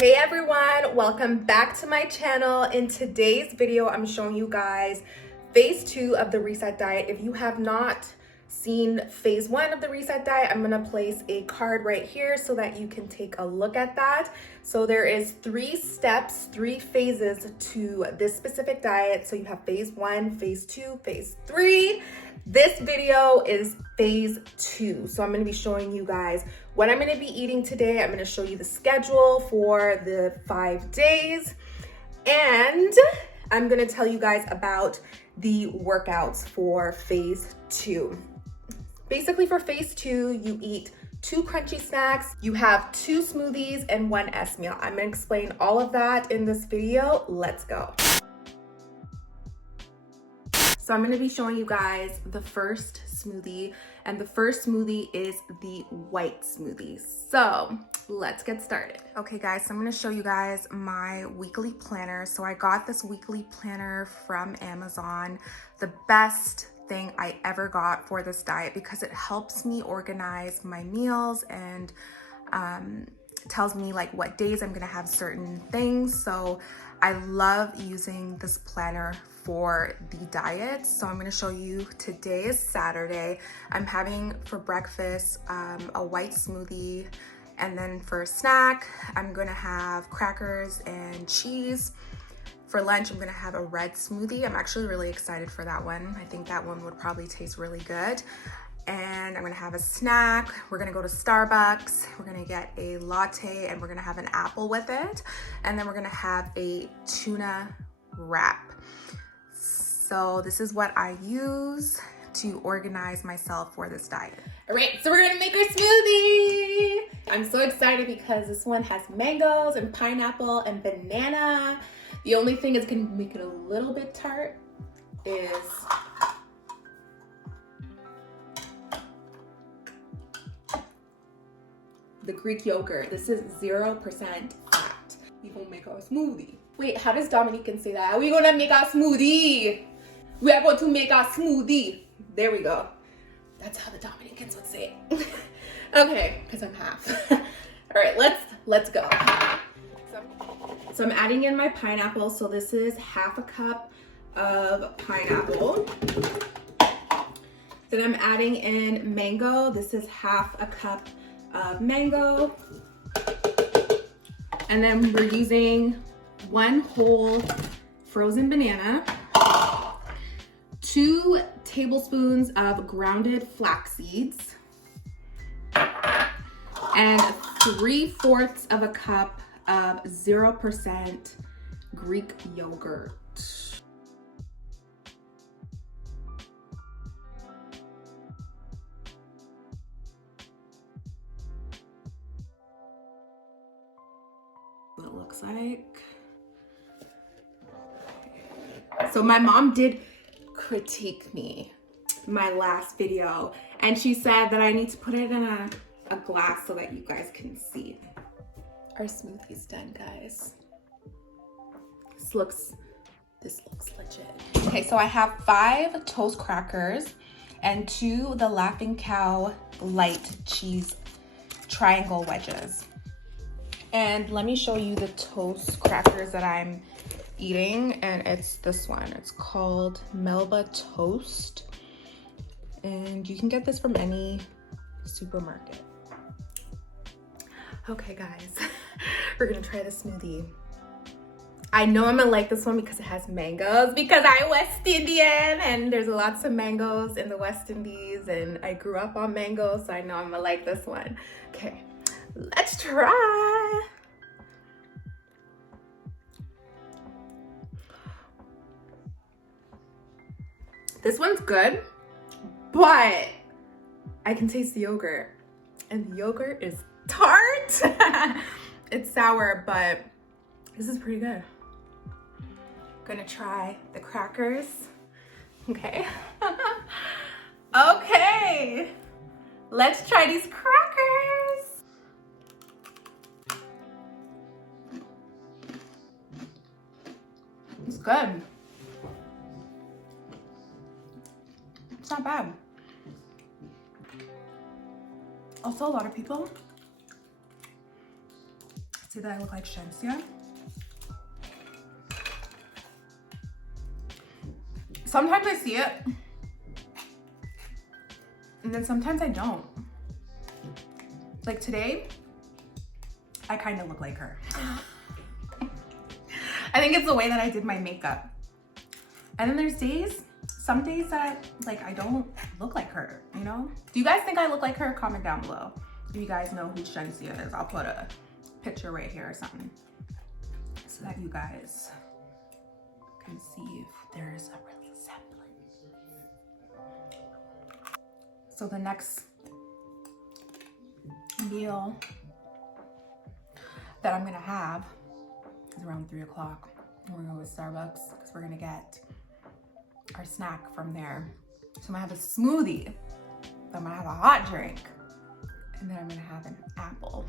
Hey everyone, welcome back to my channel. In today's video, I'm showing you guys phase 2 of the reset diet. If you have not seen phase 1 of the reset diet, I'm gonna place a card right here so that you can take a look at that. So there is 3 steps, 3 phases to this specific diet. So you have phase 1, phase 2, phase 3. This video is phase 2. So I'm gonna be showing you guys what I'm gonna be eating today. I'm gonna show you the schedule for the 5 days. And I'm gonna tell you guys about the workouts for phase 2. Basically for phase 2, you eat 2 crunchy snacks, you have 2 smoothies and 1 S meal. I'm gonna explain all of that in this video. Let's go. So I'm gonna be showing you guys the first smoothie, and the first smoothie is the white smoothie. So let's get started. Okay guys, so I'm gonna show you guys my weekly planner. So I got this weekly planner from Amazon, the best thing I ever got for this diet because it helps me organize my meals and tells me like what days I'm gonna have certain things. So I love using this planner for the diet. So I'm gonna show you, today is Saturday. I'm having for breakfast a white smoothie, and then for a snack, I'm gonna have crackers and cheese. For lunch, I'm gonna have a red smoothie. I'm actually really excited for that one. I think that one would probably taste really good. And I'm gonna have a snack. We're gonna go to Starbucks. We're gonna get a latte and we're gonna have an apple with it. And then we're gonna have a tuna wrap. So this is what I use to organize myself for this diet. All right, so we're gonna make our smoothie. I'm so excited because this one has mangoes and pineapple and banana. The only thing that's gonna make it a little bit tart is the Greek yogurt. This is 0% fat. We gonna make our smoothie. Wait, how does Dominican say that? We gonna make our smoothie. We are going to make our smoothie. There we go. That's how the Dominicans would say it. Okay, because I'm half. All right, let's go. So I'm adding in my pineapple. So this is half a cup of pineapple. Then I'm adding in mango. This is half a cup of mango. And then we're using 1 whole frozen banana, 2 tablespoons of grounded flax seeds, and 3/4 of a cup of 0% Greek yogurt. What it looks like. So my mom did critique me my last video, and she said that I need to put it in a glass so that you guys can see. Our smoothie's done, guys. This looks legit. Okay, so I have 5 toast crackers and 2 the Laughing Cow light cheese triangle wedges. And let me show you the toast crackers that I'm eating, and it's this one. It's called Melba Toast, and you can get this from any supermarket. Okay guys, we're gonna try the smoothie. I know I'm gonna like this one because it has mangoes, because I'm West Indian and there's lots of mangoes in the West Indies, and I grew up on mangoes, so I know I'm gonna like this one. Okay, let's try. This one's good, but I can taste the yogurt, and the yogurt is tart. It's sour, but this is pretty good. Gonna try the crackers. Okay. Okay, let's try these crackers. It's good. It's not bad. Also, a lot of people See that I look like Shensia? Sometimes I see it, and then sometimes I don't. Like today, I kind of look like her. I think it's the way that I did my makeup. And then there's days, some days that like I don't look like her, you know? Do you guys think I look like her? Comment down below. If you guys know who Shensia is, I'll put a picture right here or something so that you guys can see if there's a resemblance. So the next meal that I'm gonna have is around 3 o'clock. We're gonna go to Starbucks because we're gonna get our snack from there. So I'm gonna have a smoothie, I'm gonna have a hot drink, and then I'm gonna have an apple.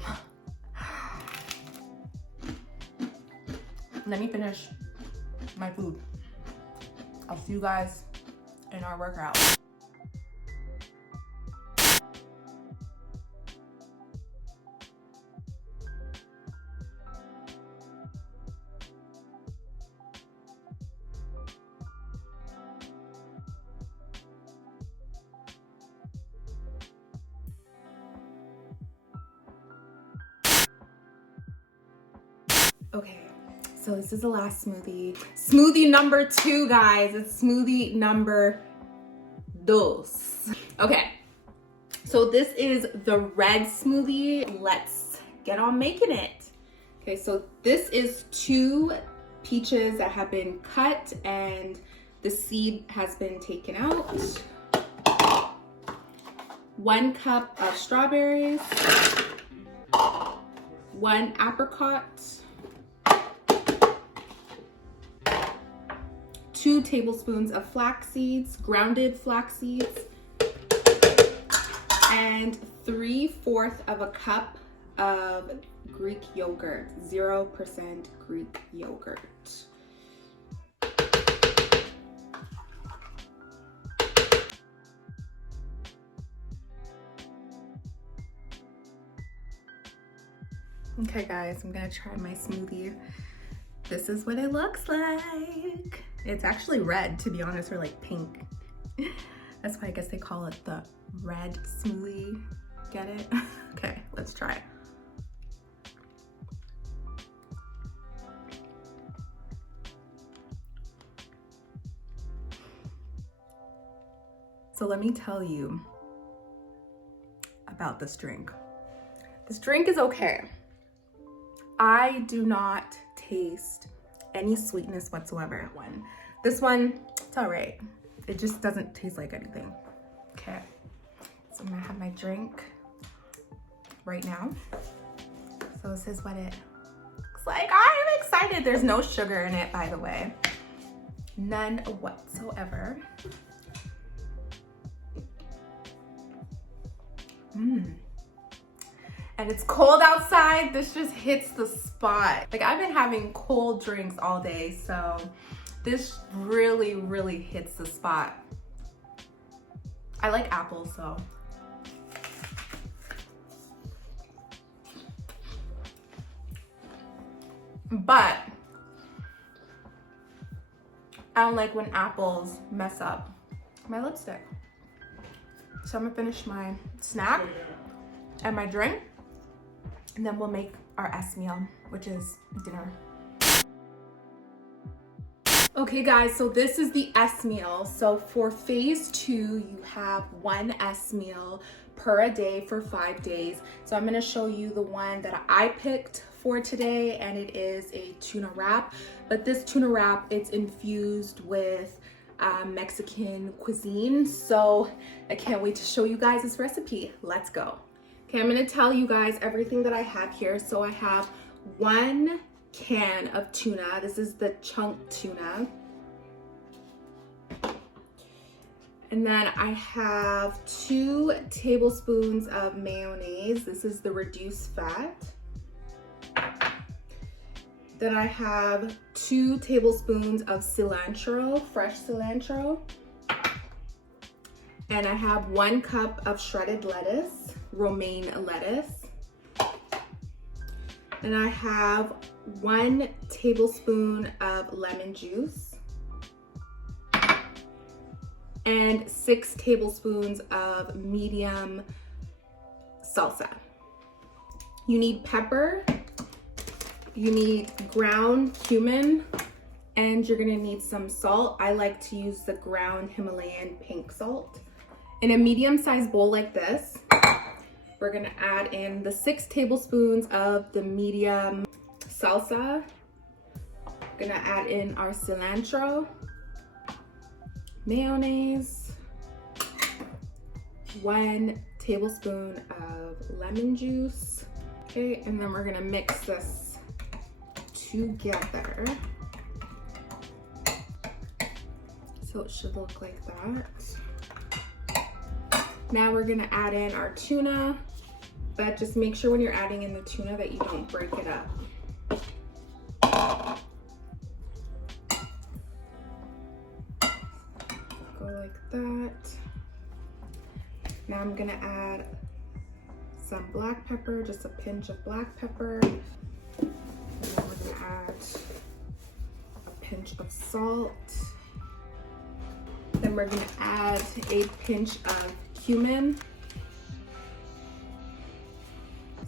Let me finish my food. I'll see you guys in our workout. Okay, so this is the last smoothie. Smoothie number 2, guys. It's smoothie number 2. Okay, so this is the red smoothie. Let's get on making it. Okay, so this is 2 peaches that have been cut and the seed has been taken out. 1 cup of strawberries. 1 apricot. 2 tablespoons of flax seeds, grounded flax seeds, and 3/4 of a cup of Greek yogurt, 0% Greek yogurt. Okay guys, I'm gonna try my smoothie. This is what it looks like. It's actually red, to be honest, or like pink. That's why I guess they call it the red smoothie. Get it? Okay, let's try it. So let me tell you about this drink. This drink is okay. I do not taste any sweetness whatsoever. This one, it's all right. It just doesn't taste like anything. Okay, so I'm gonna have my drink right now. So this is what it looks like. I'm excited. There's no sugar in it, by the way. None whatsoever. And it's cold outside. This just hits the spot. Like, I've been having cold drinks all day, so this really, really hits the spot. I like apples, so. But I don't like when apples mess up my lipstick. So I'm gonna finish my snack and my drink, and then we'll make our S meal, which is dinner. Okay guys, so this is the S meal. So for phase 2, you have 1 S meal per a day for 5 days. So I'm gonna show you the one that I picked for today, and it is a tuna wrap. But this tuna wrap, it's infused with Mexican cuisine. So I can't wait to show you guys this recipe. Let's go. Okay, I'm gonna tell you guys everything that I have here. So I have 1 can of tuna. This is the chunk tuna. And then I have 2 tablespoons of mayonnaise. This is the reduced fat. Then I have 2 tablespoons of cilantro, fresh cilantro. And I have 1 cup of shredded lettuce, romaine lettuce. And I have 1 tablespoon of lemon juice and 6 tablespoons of medium salsa. You need pepper, you need ground cumin, and you're gonna need some salt. I like to use the ground Himalayan pink salt. In a medium-sized bowl like this, we're gonna add in the 6 tablespoons of the medium salsa. We're gonna add in our cilantro, mayonnaise, 1 tablespoon of lemon juice. Okay, and then we're gonna mix this together. So it should look like that. Now we're gonna add in our tuna, but just make sure when you're adding in the tuna that you don't break it up. Go like that. Now I'm gonna add some black pepper, just a pinch of black pepper. And then we're gonna add a pinch of salt. Then we're gonna add a pinch of cumin.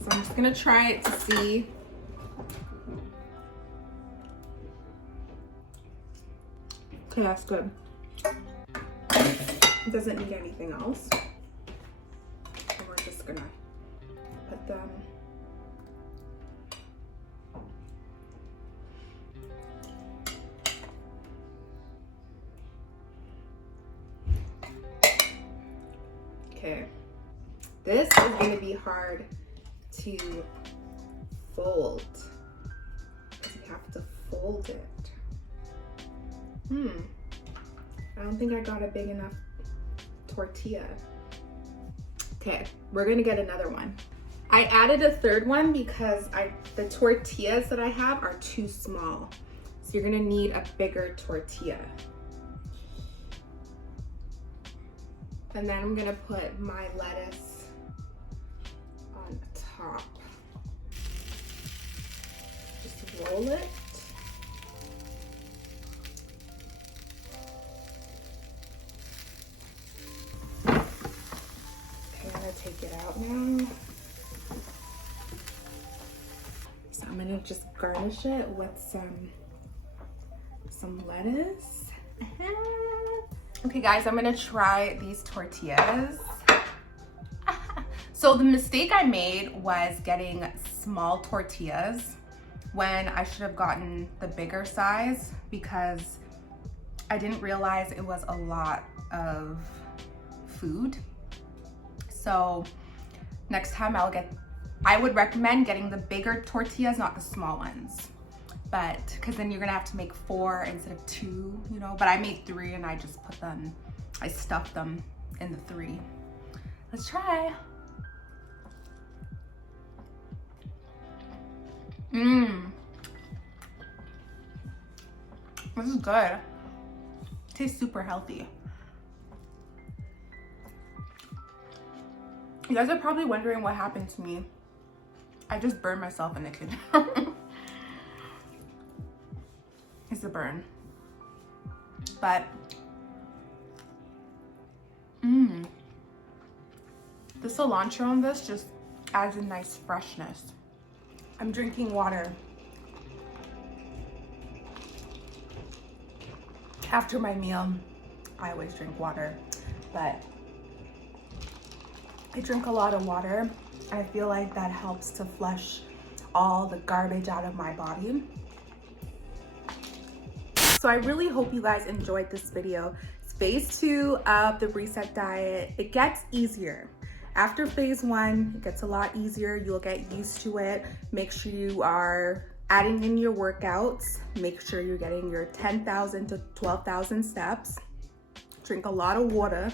So I'm just gonna try it to see. Okay, that's good. It doesn't need anything else. So we're just gonna put them. Okay, this is gonna be hard to fold because you have to fold it. I don't think I got a big enough tortilla. Okay, we're gonna get another one. I added a third one because the tortillas that I have are too small. So you're gonna need a bigger tortilla. And then I'm gonna put my lettuce on top. Just roll it. Okay, I'm gonna take it out now. So I'm gonna just garnish it with some lettuce. Okay guys, I'm gonna try these tortillas. So the mistake I made was getting small tortillas when I should have gotten the bigger size because I didn't realize it was a lot of food. So next time I would recommend getting the bigger tortillas, not the small ones. But because then you're gonna have to make 4 instead of 2, you know, but I made 3 and I just I stuffed them in the 3. Let's try. This is good. Tastes super healthy. You guys are probably wondering what happened to me. I just burned myself in the kitchen. It's a burn. But the cilantro on this just adds a nice freshness. I'm drinking water. After my meal, I always drink water, but I drink a lot of water. I feel like that helps to flush all the garbage out of my body. So I really hope you guys enjoyed this video. It's phase 2 of the reset diet. It gets easier. After phase 1, it gets a lot easier. You'll get used to it. Make sure you are adding in your workouts. Make sure you're getting your 10,000 to 12,000 steps. Drink a lot of water.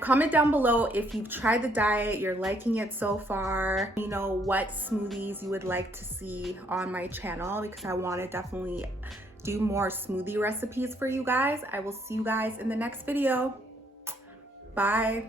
Comment down below if you've tried the diet, you're liking it so far. You know what smoothies you would like to see on my channel because I want to definitely do more smoothie recipes for you guys. I will see you guys in the next video. Bye.